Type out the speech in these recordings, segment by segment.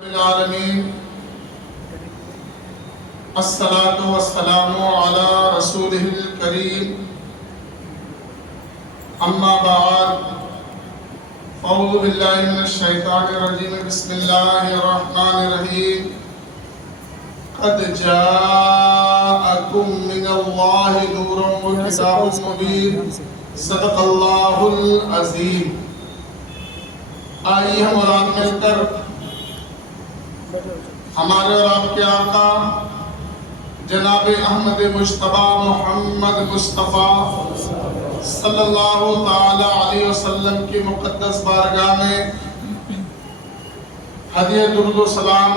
العالمین الصلاة والسلام علی رسولہ الکریم اما بعد اعوذ باللہ من الشیطان الرجیم بسم اللہ الرحمن الرحیم قد جاءکم من اللہ نور و کتاب مبین صدق اللہ العظیم۔ آئیے ہم اور آپ مل کر ہمارے اور آپ کے آقا جناب احمد مجتبیٰ محمد مصطفیٰ صلی اللہ تعالی علیہ وسلم کی مقدس بارگاہ میں ہدیہ درود و سلام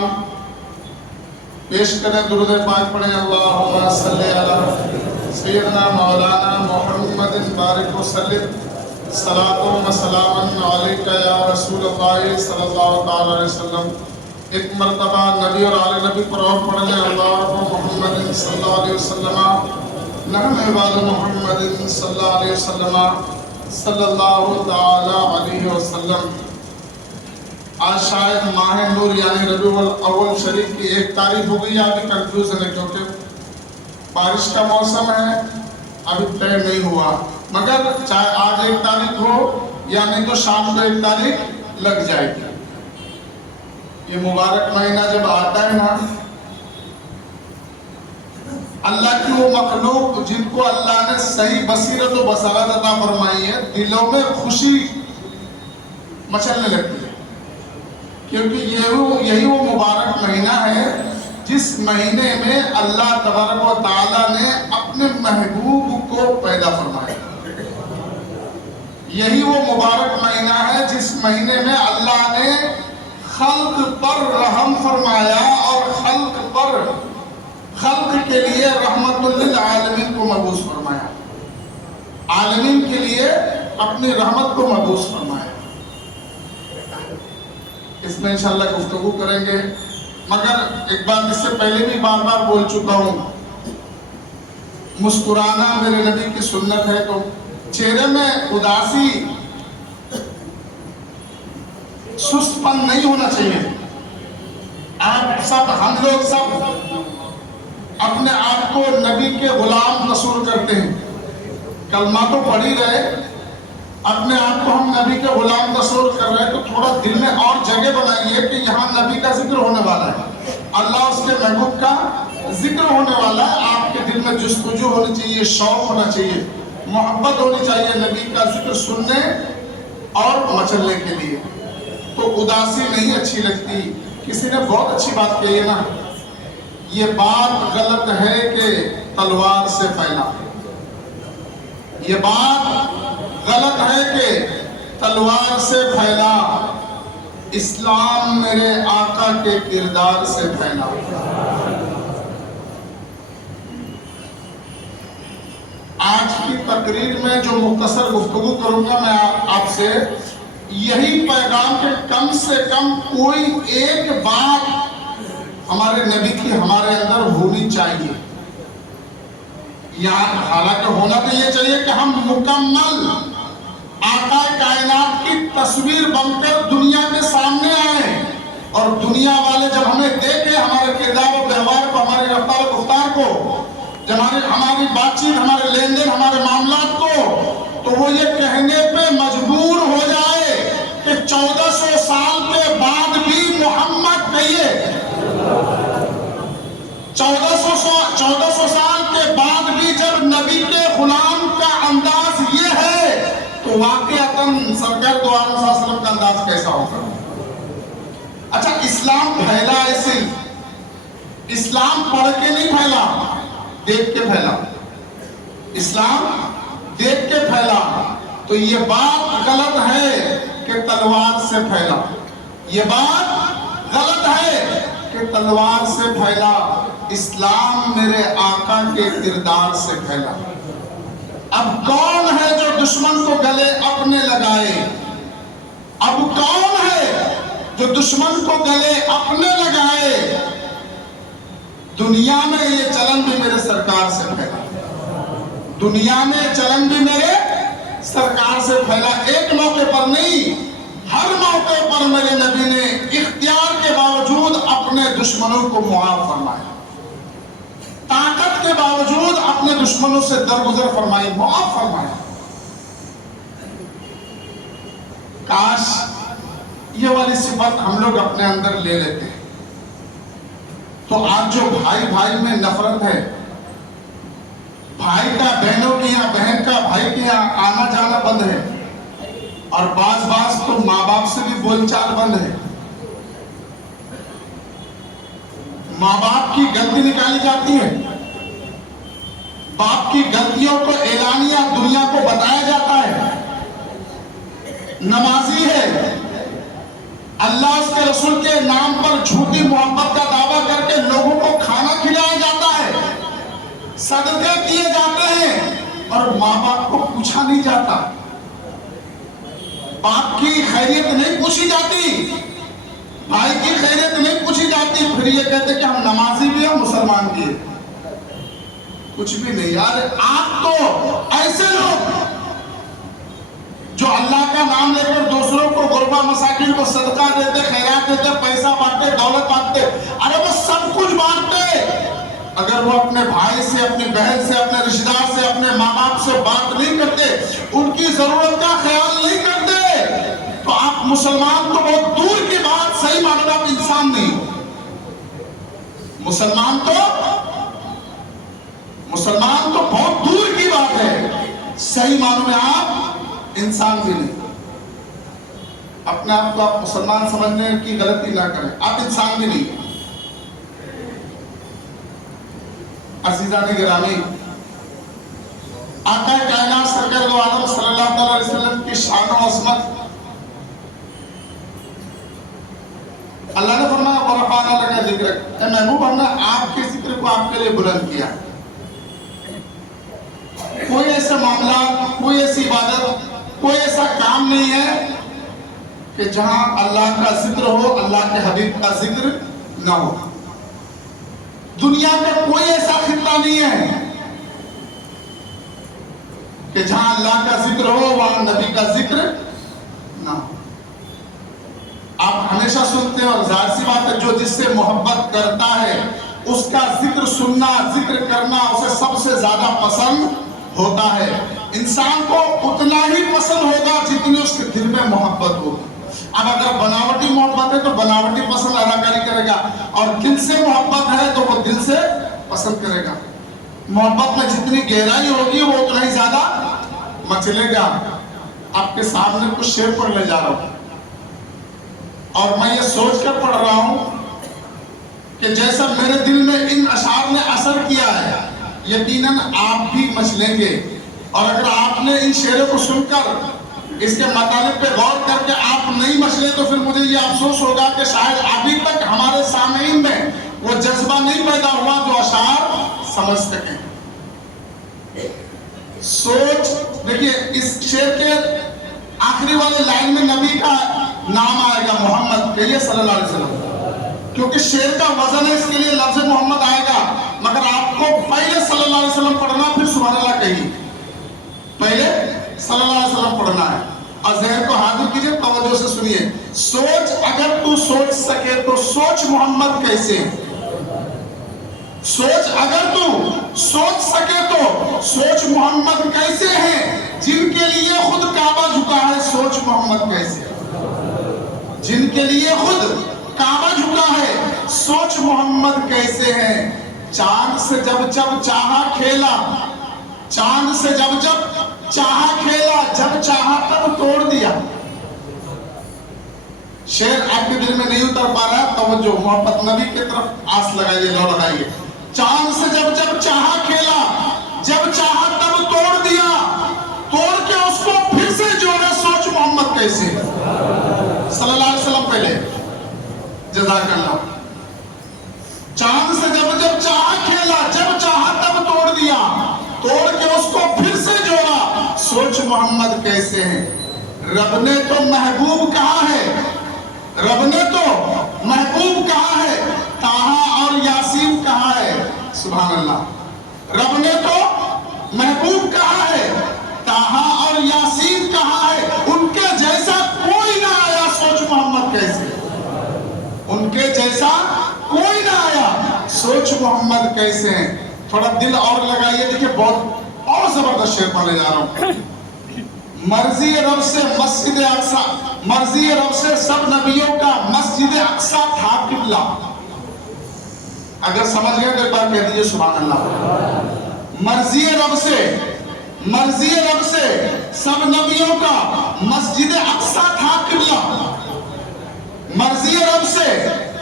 پیش کریں، درود پاک پڑھیں۔ اللہم صلی علی سیدنا مولانا محمد بارک وسلم صلاۃ و سلاما علیک یا رسول اللہ صلی اللہ تعالی علیہ وسلم۔ ایک مرتبہ نبی اور آل نبی پر اور پڑھ لیں۔ اللہم محمد صلی اللہ علیہ وسلم نحن عباد محمد صلی اللہ علیہ وسلم صلی اللہ تعالی علیہ وسلم۔ آج شاید ماہ نور یعنی ربیع الاول شریف کی 1 تاریخ ہو گئی۔ ابھی کنفیوژن ہے کیونکہ بارش کا موسم ہے، ابھی طے نہیں ہوا، مگر چاہے آج 1 تاریخ ہو یا نہیں تو شام کو 1 تاریخ لگ جائے گی۔ یہ مبارک مہینہ جب آتا ہے نا، اللہ کی وہ مخلوق جن کو اللہ نے صحیح بصیرت و بصارت عطا فرمائی ہے، دلوں میں خوشی مچلنے لگتی ہے، کیونکہ یہی وہ مبارک مہینہ ہے جس مہینے میں اللہ تبارک و تعالیٰ نے اپنے محبوب کو پیدا فرمایا۔ یہی وہ مبارک مہینہ ہے جس مہینے میں اللہ نے خلق پر رحم فرمایا اور خلق کے لیے رحمت للعالمین کو مبعوث فرمایا، عالمین کے لیے اپنی رحمت کو مبعوث فرمایا۔ اس میں انشاءاللہ گفتگو کریں گے، مگر ایک بات اس سے پہلے بھی بار بار بول چکا ہوں، مسکرانا میرے نبی کی سنت ہے، تو چہرے میں اداسی سست پن نہیں ہونا چاہیے۔ آپ سب، ہم لوگ سب اپنے آپ کو نبی کے غلام تصور کرتے ہیں، کلمہ تو پڑھ ہی رہے، اپنے آپ کو ہم نبی کے غلام تصور کر رہے ہیں، تو تھوڑا دل میں اور جگہ بنائیے کہ یہاں نبی کا ذکر ہونے والا ہے، اللہ اس کے محبوب کا ذکر ہونے والا ہے۔ آپ کے دل میں جستجو ہونی چاہیے، شوق ہونا چاہیے، محبت ہونی چاہیے نبی کا ذکر سننے اور مچلنے کے لیے۔ تو اداسی نہیں اچھی لگتی۔ کسی نے بہت اچھی بات کہی ہے نا، یہ بات غلط ہے کہ تلوار سے پھیلا، یہ بات غلط ہے کہ تلوار سے پھیلا، اسلام میرے آقا کے کردار سے پھیلا۔ آج کی تقریر میں جو مختصر گفتگو کروں گا میں آپ سے، یہی پیغام کہ کم سے کم کوئی ایک بات ہمارے نبی کی ہمارے اندر ہونی چاہیے، حالانکہ ہونا تو یہ چاہیے کہ ہم مکمل آقا کائنات کی تصویر بن کر دنیا کے سامنے آئیں، اور دنیا والے جب ہمیں دیکھیں، ہمارے کردار و ویوہار کو، ہماری رفتار و گفتار کو، جب ہماری بات چیت، ہمارے لین دین، ہمارے معاملات کو، تو وہ یہ کہنے پہ مجبور ہو جائے کہ 1400 سال کے بعد بھی محمد کہیے، 1400 سال کے بعد بھی جب نبی کے غلام کا انداز یہ ہے، تو واقعتاً سرکار دو عالم صلی اللہ علیہ وسلم کا انداز کیسا ہوگا؟ اچھا، اسلام پھیلا ایسے، اسلام پڑھ کے نہیں پھیلا، دیکھ کے پھیلا۔ اسلام دیکھ کے پھیلا، تو یہ بات غلط ہے کہ تلوار سے پھیلا، یہ بات غلط ہے کہ تلوار سے پھیلا، اسلام میرے آقا کے کردار سے پھیلا۔ اب کون ہے جو دشمن کو گلے اپنے لگائے؟ اب کون ہے جو دشمن کو گلے اپنے لگائے؟ دنیا میں یہ چلن بھی میرے سرکار سے پھیلا، دنیا میں چلن بھی میرے سرکار سے پھیلا۔ ایک موقع پر نہیں، ہر موقع پر میرے نبی نے اختیار کے باوجود اپنے دشمنوں کو معاف فرمایا، طاقت کے باوجود اپنے دشمنوں سے درگزر فرمائی، معاف فرمایا۔ کاش یہ والی صفت ہم لوگ اپنے اندر لے لیتے ہیں تو آج جو بھائی بھائی میں نفرت ہے، بھائی کا بہنوں کے یہاں، بہن کا بھائی کے یہاں آنا جانا بند ہے، اور بعض تو ماں باپ سے بھی بول چال بند ہے، ماں باپ کی غلطی نکالی جاتی ہے، باپ کی غلطیوں کو اعلانیہ دنیا کو بتایا جاتا ہے، نمازی ہے، اللہ اس کے رسول کے نام پر جھوٹی محبت کا دعویٰ کر کے لوگوں کو کھانا کھلایا جاتا ہے، صدقے کیے جاتے ہیں، اور ماں باپ کو پوچھا نہیں جاتا، باپ کی خیریت نہیں پوچھی جاتی، بھائی کی خیریت نہیں پوچھی جاتی، پھر یہ کہتے کہ ہم نمازی بھی ہیں، مسلمان بھی ہیں۔ کچھ بھی نہیں یار، آپ تو ایسے لوگ جو اللہ کا نام لے کر دوسروں کو، غربا مساکین کو صدقہ دیتے، خیرات دیتے، پیسہ بانٹتے، دولت بانٹتے، ارے وہ سب کچھ بانٹتے، اگر وہ اپنے بھائی سے، اپنی بہن سے، اپنے رشتہ دار سے، اپنے ماں باپ سے بات نہیں کرتے، ان کی ضرورت کا خیال نہیں کرتے، تو آپ مسلمان تو بہت دور کی بات، صحیح معنی میں آپ انسان نہیں، مسلمان تو بہت دور کی بات ہے، صحیح معنی میں آپ انسان بھی نہیں۔ اپنے آپ کو آپ مسلمان سمجھنے کی غلطی نہ کریں، آپ انسان بھی نہیں۔ عزیزان گرامی، آقا کائنات سرکار دو عالم صلی اللہ علیہ وسلم کی شان و عظمت، اللہ نے فرمایا ورفعنا لک ذکرک، اے محبوب ہم نے آپ کے ذکر کو آپ کے لیے بلند کیا۔ کوئی ایسے معاملات، کوئی ایسی عبادت، کوئی ایسا کام نہیں ہے کہ جہاں اللہ کا ذکر ہو، اللہ کے حبیب کا ذکر نہ ہو۔ دنیا میں کوئی ایسا خطہ نہیں ہے کہ جہاں اللہ کا ذکر ہو، وہاں نبی کا ذکر نہ ہو۔ آپ ہمیشہ سنتے ہیں، اور ظاہر سی بات ہے، جو جس سے محبت کرتا ہے اس کا ذکر سننا، ذکر کرنا اسے سب سے زیادہ پسند ہوتا ہے۔ انسان کو اتنا ہی پسند ہوگا جتنی اس کے دل میں محبت ہوگی۔ اب اگر بناوٹی محبت ہے تو بناوٹی پسند اداکاری کرے گا، اور دل سے محبت ہے تو وہ دل سے پسند کرے گا۔ محبت میں جتنی گہرائی ہوگی وہ اتنا ہی زیادہ مچلے گا۔ آپ کے سامنے کچھ شعر پڑھ لے جا رہا ہوں، اور میں یہ سوچ کر پڑھ رہا ہوں کہ جیسا میرے دل میں ان اشعار نے اثر کیا ہے، یقیناً آپ بھی مچلیں گے، اور اگر آپ نے ان شعروں کو سن کر اس کے مطالب پہ غور کر کے آپ نہیں مچلے تو پھر مجھے یہ افسوس ہوگا کہ شاید ابھی تک ہمارے سامعین میں وہ جذبہ نہیں پیدا ہوا جو اشعار سمجھ سکیں۔ سوچ دیکھیے، اس شعر کے آخری والے لائن میں نبی کا نام آئے گا، محمد کہیے صلی اللہ علیہ وسلم، کیونکہ شعر کا وزن ہے، اس کے لیے لفظ محمد آئے گا، مگر آپ کو پہلے صلی اللہ علیہ وسلم پڑھنا، پھر سبحان اللہ کہیے، پہلے صلی اللہ علیہ وسلم پڑھنا ہے، اور ذہن کو حاضر کیجئے، توجہ سے سنیے۔ سوچ اگر تو سوچ سکے تو سوچ محمد کیسے، سوچ اگر تو سوچ سکے تو سوچ محمد کیسے ہیں، جن کے لیے خود کعبہ جھکا ہے، سوچ محمد کیسے، جن کے لیے خود کعبہ جھکا ہے، سوچ محمد کیسے ہیں۔ چاند سے جب جب چاہا کھیلا، چاند سے جب جب چاہا کھیلا، جب چاہا تب توڑ دیا۔ شعر آپ کے دل میں نہیں اتر پا رہا، توجہ، محبت نبی کی طرف آس لگائیے، لو لگائیے۔ چاند سے جب جب چاہا کھیلا، جب چاہا تب توڑ دیا، توڑ کے اس کو پھر سے جوڑا، سوچ محمد کیسے، صلی اللہ علیہ وسلم پہلے، جزاک اللہ۔ چاند سے جب جب چاہا کھیلا، جب چاہا تب توڑ دیا، توڑ کے اس کو پھر سے جوڑا، سوچ محمد کیسے ہیں۔ رب نے تو محبوب کہا ہے، رب نے تو محبوب کہا ہے، طٰہٰ اور یاسین کہا ہے، سبحان اللہ۔ رب نے تو محبوب کہا ہے، طٰہٰ اور یاسین کہا ہے، ان کے جیسا کوئی نہ آیا، سوچ محمد کیسے، ان کے جیسا کوئی نہ آیا. سوچ محمد کیسے ہیں. تھوڑا دل اور لگائیے. دیکھیں بہت اور زبردست شعر پڑھنے جا رہا ہوں. مرضی رب سے مسجد اقصی، مرضی رب سے سب نبیوں کا مسجد اقصی تھا قبلہ. اگر سمجھ گئے تو ایک بار کہہ دیجئے سبحان اللہ. مرضی رب سے سب نبیوں کا مسجد اقصی تھا قبلہ. مرضی رب سے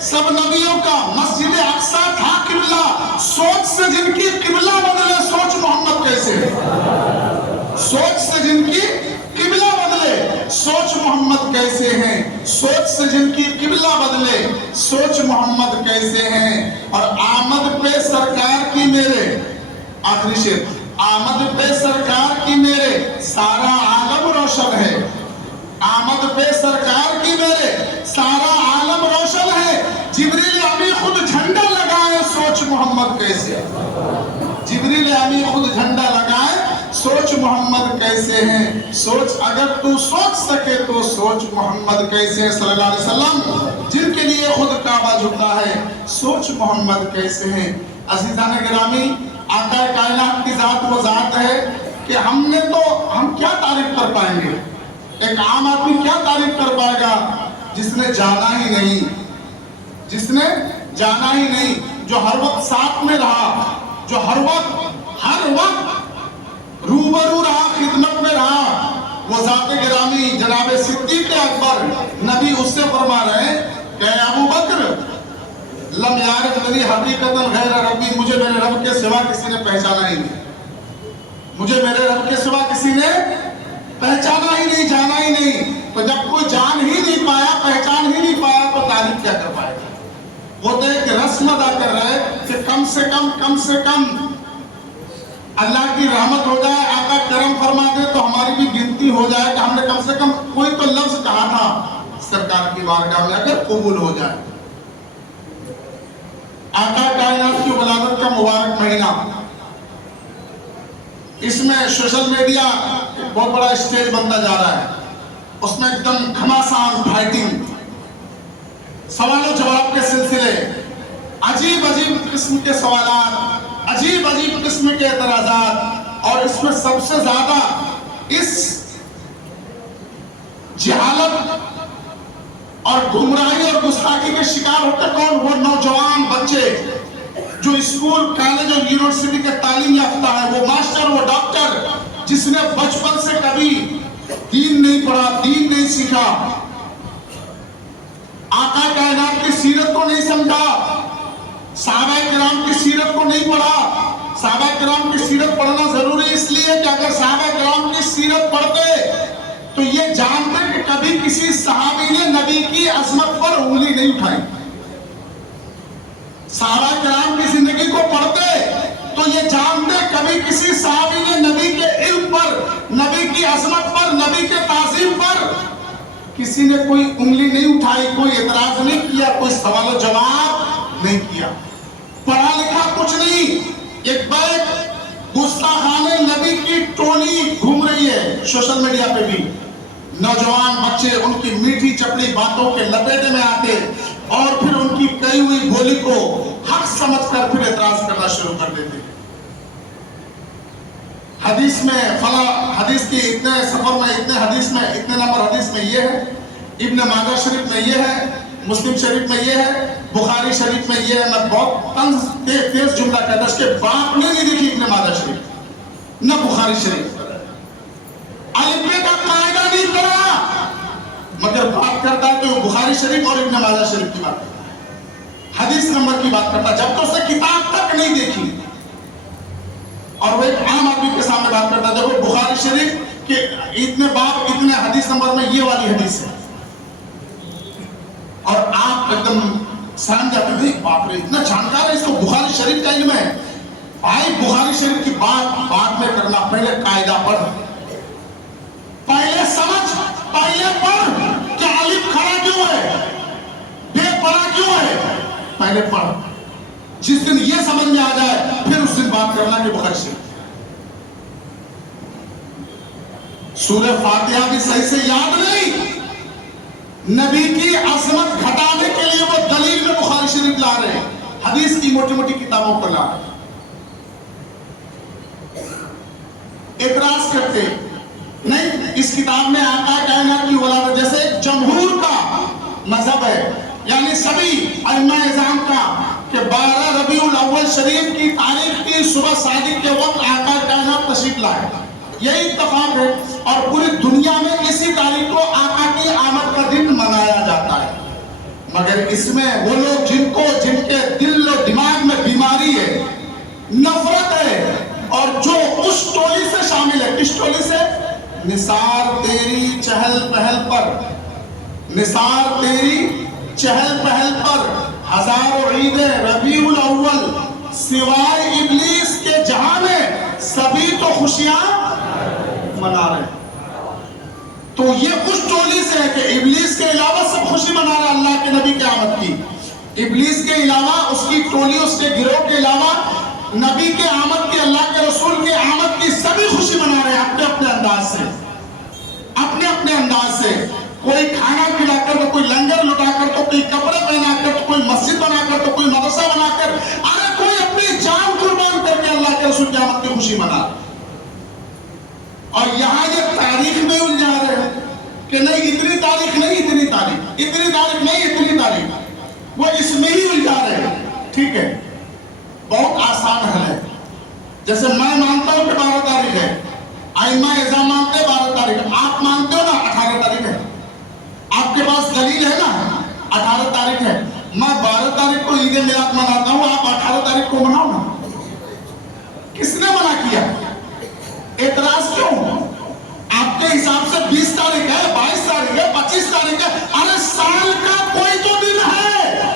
سب نبیوں کا مسجد اقصی تھا قبلہ. سوچ سے جن کی قبلہ بدلے سوچ محمد کیسے. سوچ سے جن کی قبلہ بدلے سوچ محمد کیسے ہیں. سوچ سے جن کی قبلہ بدلے سوچ محمد کیسے ہیں. اور آمد پہ سرکار کی میرے، آخری شعر، آمد پہ سرکار کی میرے سارا عالم روشن ہے. آمد پہ سرکار کی میرے سارا عالم روشن ہے. جبریل امی خود جھنڈا لگائے سوچ محمد کیسے. جبریل امی خود جھنڈا لگائے سوچ محمد کیسے ہیں. سوچ اگر تو سوچ سکے تو سوچ محمد کیسے ہیں صلی اللہ علیہ وسلم، جن کے لیے خود کعبہ جھکا ہے. سوچ محمد کیسے ہیں. عزیزان گرامی، آقا کائنات کی ذات وہ ذات ہے کہ ہم کیا تعریف کر پائیں گے. ایک عام آدمی کیا تعریف کر پائے گا جس نے جانا ہی نہیں، جس نے جانا ہی نہیں، جو ہر وقت ساتھ میں رہا، جو ہر وقت روبرو رہا، خدمت میں رہا. وہ ذات گرامی جناب صدیق اکبر، نبی اس سے فرما رہے ہیں کہ ابو بکر لم یعرفنی حقیقتا غیر ربی، مجھے میرے رب کے سوا کسی نے پہچانا ہی نہیں. مجھے میرے رب کے سوا کسی نے پہچانا ہی نہیں، جانا ہی نہیں. تو جب کوئی جان ہی نہیں پایا، پہچان ہی نہیں پایا تو تعریف کیا کر پائے گا. وہ تو ایک رسم ادا کر رہے کہ کم سے کم اللہ کی رحمت ہو جائے، آقا کرم فرما دے تو ہماری بھی گنتی ہو جائے کہ ہم نے کم سے کم کوئی تو لفظ کہا تھا سرکار کی بارگاہ میں، اگر قبول ہو جائے. آقا کائنات کی ولادت کا مبارک مہینہ، اس میں سوشل میڈیا بہت بڑا اسٹیج بنتا جا رہا ہے. اس میں ایک دم گھماسان فائٹنگ، سوال و جواب کے سلسلے، عجیب قسم کے سوالات، عجیب قسم کے اعتراضات. اور اس میں سب سے زیادہ اس جہالت اور گمراہی اور گستاخی کے شکار ہوتے کون؟ وہ نوجوان بچے جو اسکول، کالج اور یونیورسٹی کے تعلیم یافتہ ہے. وہ ماسٹر، وہ ڈاکٹر جس نے بچپن سے کبھی دین نہیں پڑھا، دین نہیں سیکھا، آقا کائنات کی سیرت کو نہیں سمجھا، صحابہ کرام کی سیرت کو نہیں پڑھا. صحابہ کرام کی سیرت پڑھنا ضروری اس لیے کہ اگر صحابہ کرام کی سیرت پڑھتے تو یہ جانتے کہ کبھی کسی صحابی نے نبی کی عظمت پر انگلی نہیں اٹھائی. صحابہ کرام کی زندگی کو پڑھتے تو یہ جانتے کبھی کسی صحابی نے نبی کے علم پر، نبی کی عظمت پر، نبی کے تعظیم پر کسی نے کوئی انگلی نہیں اٹھائی، کوئی اعتراض نہیں کیا، کوئی سوال و جواب نہیں کیا. پڑھا لکھا کچھ نہیں، ایک بیک گستاخانہ نبی کی ٹولی گھوم رہی ہے سوشل میڈیا پہ بھی. نوجوان بچے ان کی میٹھی چپڑی باتوں کے لپیٹے میں آتے اور پھر ان کی کہی ہوئی بولی کو حق سمجھ کر پھر اعتراض کرنا شروع کر دیتے. حدیث میں فلاں حدیث کی اتنے سفر میں، اتنے حدیث میں، اتنے نمبر حدیث میں یہ ہے، ابن ماجہ شریف میں یہ ہے، مسلم شریف میں یہ ہے، بخاری شریف میں یہ ہے. میں بہت تیز جملہ کہتا ہے، اس کے باپ نے نہیں لکھی ابن ماجہ شریف نہ بخاری شریف، الفبے کا قاعدہ نہیں کرا، مگر بات کرتا ہے کہ وہ بخاری شریف اور ابن ماجہ شریف کی بات کرتا ہے، حدیث نمبر کی بات کرتا ہے، جب تو اس نے کتاب تک نہیں دیکھی. اور وہ ایک عام آدمی کے سامنے بات کرتا ہے، دیکھو بخاری شریف کے اتنے باب، اتنے حدیث نمبر میں یہ والی حدیث ہے. اور آپ ایک دم سمجھ جاتے ہیں، باپ رے اتنا جانکار ہے، اس کو بخاری شریف کا علم ہے. بھائی بخاری شریف کی بات بعد میں کرنا، پہلے قاعدہ پڑھ، پہلے سمجھ، پہلے پڑھ کہ الف کھڑا کیوں ہے، بے پڑھا کیوں ہے، پہلے پڑھ. جس دن یہ سمجھ میں آ جائے پھر اس دن بات کرنا کہ بخاری شریف. سورہ فاتحہ بھی صحیح سے یاد نہیں، نبی کی عظمت گھٹانے کے لیے وہ دلیل میں بخاری شریف لا رہے ہیں. حدیث کی موٹی موٹی کتابوں کو لا اعتراض کرتے نہیں اس کتاب میں آقا کائنات کی ولادت، جیسے جمہور کا مذہب ہے یعنی سبھی ائمہ اعظام کا کہ 12 ربیع الاول شریف کی تاریخ کی صبح صادق کے وقت آقا کائنات تشریف لائے، یہی اتفاق ہے اور پوری دنیا میں اسی تاریخ کو آقا کی آمد کا دن منایا جاتا ہے۔ مگر اس میں وہ لوگ جن کے دل و دماغ میں بیماری ہے، نفرت ہے، اور جو اس ٹولی سے شامل ہے، کس ٹولی سے؟ نثار تیری چہل پہل پر، نثار تیری چہل پہل پر ہزاروں عیدیں ربیع الاول سوائے ابلیس کے جہاں میں سبھی تو خوشیاں منا رہے ہیں۔ تو یہ اس ٹولی سے ہے کہ ابلیس کے علاوہ سب خوشی منا رہے ہیں اللہ کے نبی کی آمد کی، ابلیس کے علاوہ اس کی ٹولی اس کے گروہ کے علاوہ نبی کے آمد کی، اللہ کے رسول کے آمد کی سبھی خوشی منا رہے ہیں اپنے اپنے انداز سے، اپنے اپنے انداز سے، کوئی کھانا کھلا کر تو کوئی لنگر لٹا کر تو کوئی کپڑے پہنا کر تو کوئی مسجد بنا کر تو کوئی مدرسہ بنا کر، ارے کوئی اپنی جان قربان کر کے اللہ کے رسول کی آمد کی خوشی منا رہا ہے۔ اور یہاں یہ تاریخ میں الجھا رہے ہیں کہ نہیں اتنی تاریخ نہیں، اتنی تاریخ، اتنی تاریخ نہیں، اتنی تاریخ، وہ اس میں ہی الجھا رہے ہیں۔ ٹھیک ہے، بہت آسان حل ہے، جیسے میں مانتا ہوں کہ 12 تاریخ ہے، ائمہ اعظام مانتے ہیں 12 تاریخ ہے، آپ مانتے ہو نا 18 تاریخ ہے، آپ کے پاس دلیل ہے نا 18 تاریخ ہے، میں 12 تاریخ کو عید میلاد مناتا ہوں، آپ 18 تاریخ کو مناؤ نا۔ کس نے منع کیا؟ اعتراض کیوں؟ آپ کے حساب سے 20 تاریخ ہے، 22 تاریخ ہے، 25 تاریخ ہے، ارے سال کا کوئی تو دن ہے،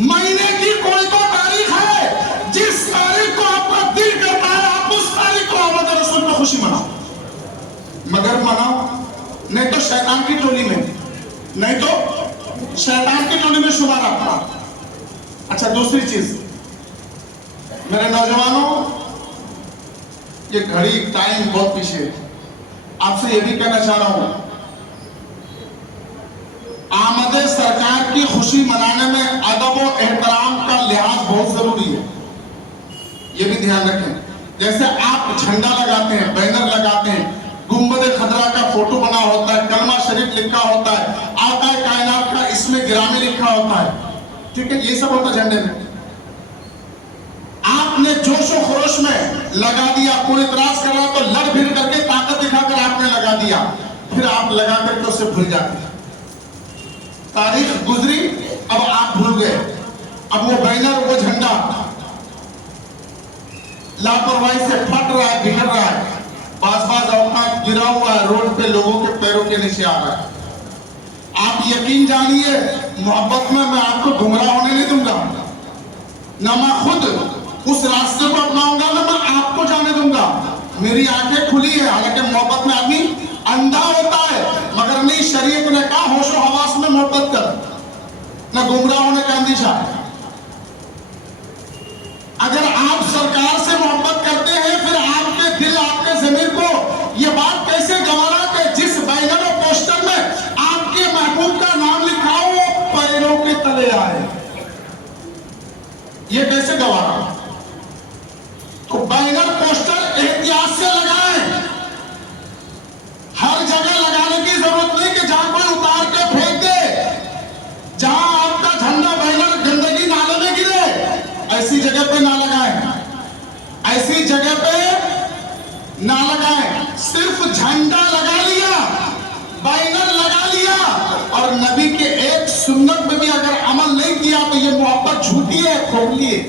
مہینے کی کوئی تو تاریخ ہے، جس تاریخ کو آپ کا دل کرتا ہے آپ اس تاریخ کو آمد رسول پہ خوشی مناؤ، مگر مناؤ نہیں تو شیطان کی ٹولی میں، نہیں تو شیطان کی ٹولی میں شمار آپ کا۔ اچھا دوسری چیز، میرے نوجوانوں، یہ گھڑی ٹائم بہت پیچھے ہے، آپ سے یہ بھی کہنا چاہ رہا ہوں، آمد سرکار کی خوشی منانے میں ادب و احترام کا لحاظ بہت ضروری ہے، یہ بھی دھیان رکھیں۔ جیسے آپ جھنڈا لگاتے ہیں، بینر لگاتے ہیں، گنبد خضرا کا فوٹو بنا ہوتا ہے، کلمہ شریف لکھا ہوتا ہے، آقا کائنات کا اسم گرامی لکھا ہوتا ہے، ٹھیک ہے، یہ سب ہوتا ہے جھنڈے میں۔ آپ نے جوش و خروش میں لگا دیا، کوئی اعتراض کر رہا تو لڑ بھڑ کر کے طاقت دکھا کر آپ نے لگا دیا، پھر آپ لگا کر کے اسے بھول جاتے ہیں۔ تاریخ گزری، اب آپ بھول گئے، اب وہ بینر وہ جھنڈا لاپرواہی سے پھٹ رہا ہے، بکھر رہا ہے، بعض اوقات گرا ہوا ہے، روڈ پہ لوگوں کے پیروں کے نیچے آ رہا ہے۔ آپ یقین جانیے محبت میں آپ کو گمراہ ہونے نہیں دوں گا، نہ میں خود اس راستے کو اپناؤں گا، نہ میں آپ کو جانے دوں گا۔ میری آنکھیں کھلی ہیں، حالانکہ محبت میں آدمی اندھا ہوتا ہے، مگر نہیں، شریعت نے کہا ہوش و حواس میں محبت کر، نہ گمراہ ہونے کا اندیشہ۔ اگر آپ سرکار سے محبت کرتے ہیں، پھر آپ کے دل، آپ کے ضمیر کو یہ بات کیسے گوارا کہ جس بینر و پوسٹر میں آپ کے محبوب کا نام لکھا ہو وہ پیروں کے تلے آئے، یہ کیسے گوارا؟ تو بینر پوسٹر احتیاط سے لگائیں، ہر جگہ لگانے کی ضرورت نہیں کہ جہاں کوئی اتار کے پھینک دے، جہاں آپ کا جھنڈا بینر گندگی نالے میں گرے ایسی جگہ پہ نہ لگائیں، ایسی جگہ پہ نہ لگائیں۔ صرف جھنڈا لگا لیا، بینر لگا لیا، اور نبی کے ایک سنت میں بھی اگر عمل نہیں کیا تو یہ محبت جھوٹی ہے، کھوکھلی ہے۔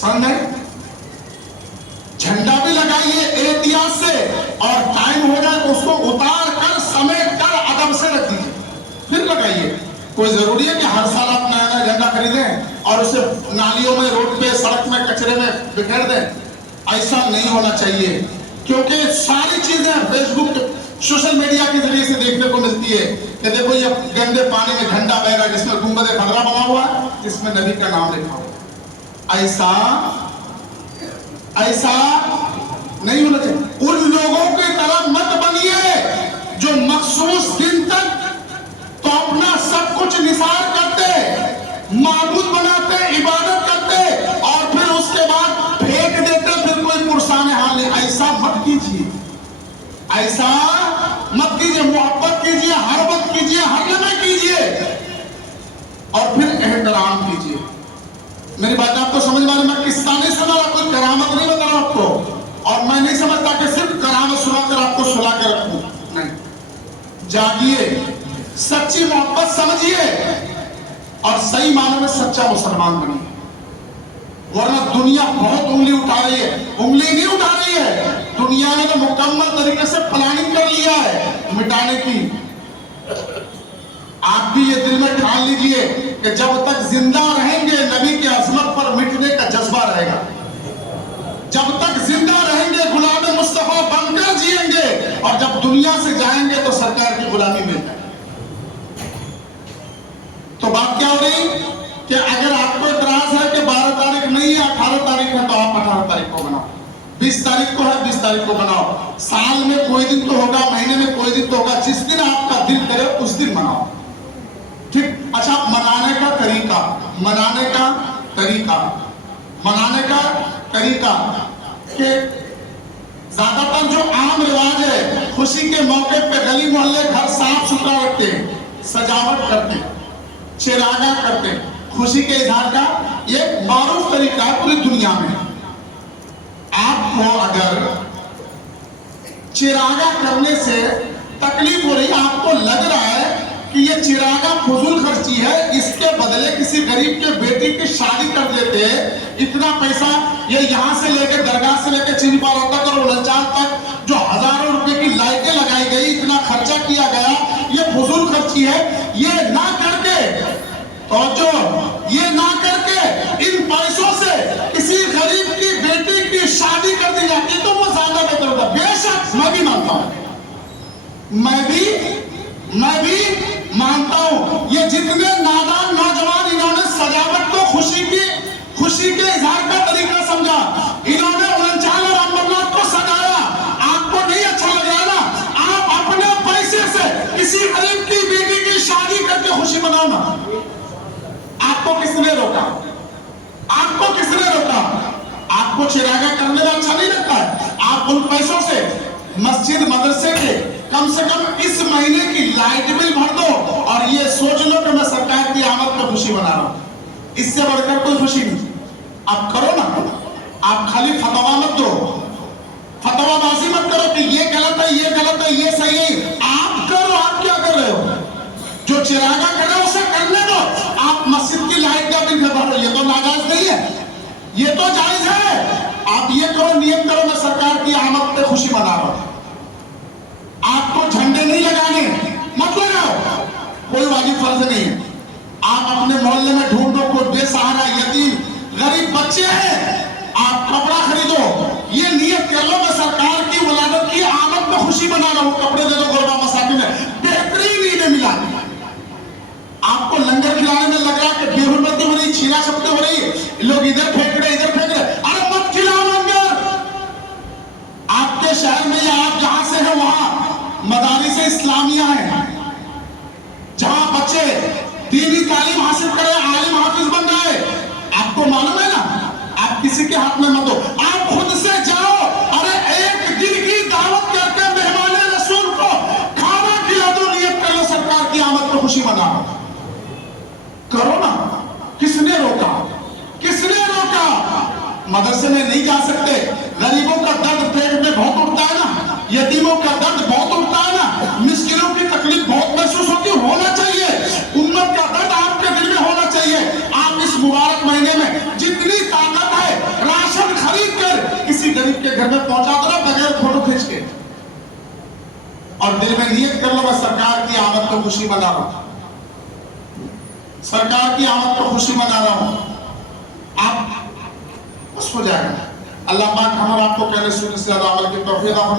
سمجھے؟ جھنڈا بھی لگائیے احتیاط سے، اور ٹائم ہو جائے تو اس کو اتار کر سمیٹ کر ادب سے رکھ دیجیے، پھر لگائیے۔ کوئی ضروری ہے کہ ہر سال آپ نیا نیا جھنڈا خریدیں اور اسے نالیوں میں، روڈ پہ، سڑک میں، کچرے میں بکھیر دیں؟ ایسا نہیں ہونا چاہیے، کیونکہ ساری چیزیں فیس بک، سوشل میڈیا کے ذریعے سے دیکھنے کو ملتی ہے کہ دیکھو یہ گندے پانی میں جھنڈا بہ رہا ہے جس میں گنبد خضرا بنا ہوا ہے، جس میں نبی کا نام لکھا ہوا ہے۔ ایسا نہیں ہونا چاہیے۔ ان لوگوں کی طرح مت بنیے جو مخصوص دن تک تو اپنا سب کچھ نثار کرتے ایسا مت کیجیے، محبت کیجیے، ہر وقت کیجیے، ہر لمحے کیجیے، اور پھر احترام کیجیے۔ میری بات آپ کو سمجھ میں آ رہی؟ میں قصہ نہیں سنا رہا، کوئی کرامت نہیں بتا رہا آپ کو، اور میں نہیں سمجھتا کہ صرف کرامت سنا کر آپ کو سلا کے رکھوں، نہیں۔ جاگیے، سچی محبت سمجھیے، اور صحیح معنی میں سچا مسلمان بنیے، ورنہ دنیا بہت انگلی اٹھا رہی ہے۔ انگلی نہیں اٹھا رہی ہے، دنیا نے تو مکمل طریقے سے پلاننگ کر لیا ہے مٹانے کی۔ آپ بھی یہ دل میں ٹھان لیجئے کہ جب تک زندہ رہیں گے نبی کی عظمت پر مٹنے کا جذبہ رہے گا، جب تک زندہ رہیں گے غلام مصطفیٰ بن کر جئیں گے، اور جب دنیا سے جائیں گے تو سرکار کی غلامی مل جائے گی۔ تو بات کیا ہو رہی کہ اگر آپ کو اعتراض ہے کہ 12 تاریخ نہیں ہے 18 تاریخ ہے، تو آپ 18 تاریخ کو بناؤ، 20 تاریخ کو ہے 20 تاریخ کو بناؤ، سال میں کوئی دن تو ہوگا، مہینے میں کوئی دن تو ہوگا، جس دن آپ کا دل کرے اس دن مناؤ، ٹھیک؟ اچھا، منانے کا طریقہ، منانے کا طریقہ، منانے کا طریقہ کہ زیادہ تر جو عام رواج ہے، خوشی کے موقع پہ گلی محلے گھر صاف ستھرا رکھتے ہیں، سجاوٹ کرتے ہیں، چراغاں کرتے ہیں، خوشی کے اظہار کا یہ معروف طریقہ ہے پوری دنیا میں۔ آپ کو اگر چراغاں کرنے سے تکلیف ہو رہی، آپ کو لگ رہا ہے کہ یہ چراغاں فضول خرچی ہے، اس کے بدلے کسی غریب کے بیٹی کی شادی کر دیتے، اتنا پیسہ یہ یہاں سے لے کے درگاہ سے لے کے چنپارہ تک اور اولنچان تک جو ہزاروں روپے کی لائٹیں لگائی گئی، اتنا خرچہ کیا گیا، یہ فضول خرچی ہے۔ یہ نہ کر کے، توجہ، یہ نہ کر کے ان پیسوں سے کسی غریب کی بیٹی کی شادی کر دی جاتی تو وہ زیادہ بہتر ہوتا۔ بے شک میں بھی مانتا ہوں، میں بھی مانتا ہوں، یہ جتنے نادان نوجوان انہوں نے سجاوٹ کو خوشی کے اظہار کا طریقہ سمجھا، انہوں نے اولنچان اور امرناتھ کو سجایا، آپ کو نہیں اچھا لگ رہا نا؟ آپ اپنے پیسے سے کسی غریب کی بیٹی کی شادی کر کے خوشی مناؤ نا۔ آپ کو کس نے روکا؟ آپ کو کس نے روکا؟ آپ کو چراغاں کرنے میں اچھا نہیں لگتا ہے؟ آپ ان پیسوں سے مسجد مدرسے کے کم سے کم اس مہینے کی لائٹ بل بھر دو، اور یہ سوچ لو کہ میں سرکار کی آمد پہ خوشی منا رہا ہوں۔ اس سے بڑھ کر کوئی خوشی نہیں۔ آپ کرو نا، آپ خالی فتوا مت دو، فتوا بازی مت کرو کہ یہ غلط ہے، یہ غلط ہے، یہ صحیح ہے۔ آپ کرو، آپ کیا کر رہے ہو؟ جو چراغاں کر رہے ہو اسے کرنے دو، آپ مسجد کی لائٹ کا بل بھرو، یہ تو ناجائز نہیں ہے، یہ تو جائز ہے۔ آپ یہ کرو، نیت کرو میں سرکار کی آمد پہ خوشی منا رہا ہوں۔ آپ کو جھنڈے نہیں لگانے، مت لگاؤ، کوئی واجب فرض نہیں ہے۔ آپ اپنے محلے میں ڈھونڈو کوئی بے سہارا یتیم غریب بچے ہیں، آپ کپڑا خریدو، یہ نیت کر لو میں سرکار کی ولادت کی آمد میں خوشی منا رہا ہوں، کپڑے دے دو غربا مساکین میں، بہترین عیدیں ملا۔ آپ کو لنگر کھلانے میں لگ رہا کہ بے حرمتی ہو رہی، چھینا چھپٹی ہو رہی، لوگ ادھر پھینک رہے ادھر پھینک رہے، ارے مت کھلاؤ لنگر۔ آپ کے شہر میں یا آپ جہاں سے ہیں وہاں مدارس اسلامیہ ہیں، جہاں بچے دینی تعلیم حاصل کرے، عالم حافظ بن جائے۔ آپ کو معلوم ہے نا، آپ کسی کے ہاتھ میں مت دو، آپ خود سے جاؤ، ارے ایک دن کی دعوت کر کے مہمان رسول کو کھانا کھلا دو، نیت کر لو سرکار کی آمد پر خوشی منا کرو نا۔ کس نے روکا؟ کس نے روکا؟ مدرسے میں نہیں جا سکتے، غریبوں کا درد پیٹ میں بہت اٹھتا ہے نا، یتیموں کا درد بہت اٹھتا ہے نا، مسکینوں کی تکلیف بہت محسوس ہوتی، ہونا چاہیے، امت کا درد آپ کے دل میں ہونا چاہیے۔ آپ اس مبارک مہینے میں جتنی طاقت ہے راشن خرید کر کسی غریب کے گھر میں پہنچا دو نا، بغیر فوٹو کھینچ کے، اور دل میں نیت کر لو میں سرکار کی آمد کو خوشی منا رہا ہوں، سرکار کی آمد کو خوشی منا رہا ہوں۔ آپ اس ہو جائے گا۔ اللہ پاک ہم اور آپ کو کہنے سننے سے زیادہ عمل کی توفیق عطا فرمائے۔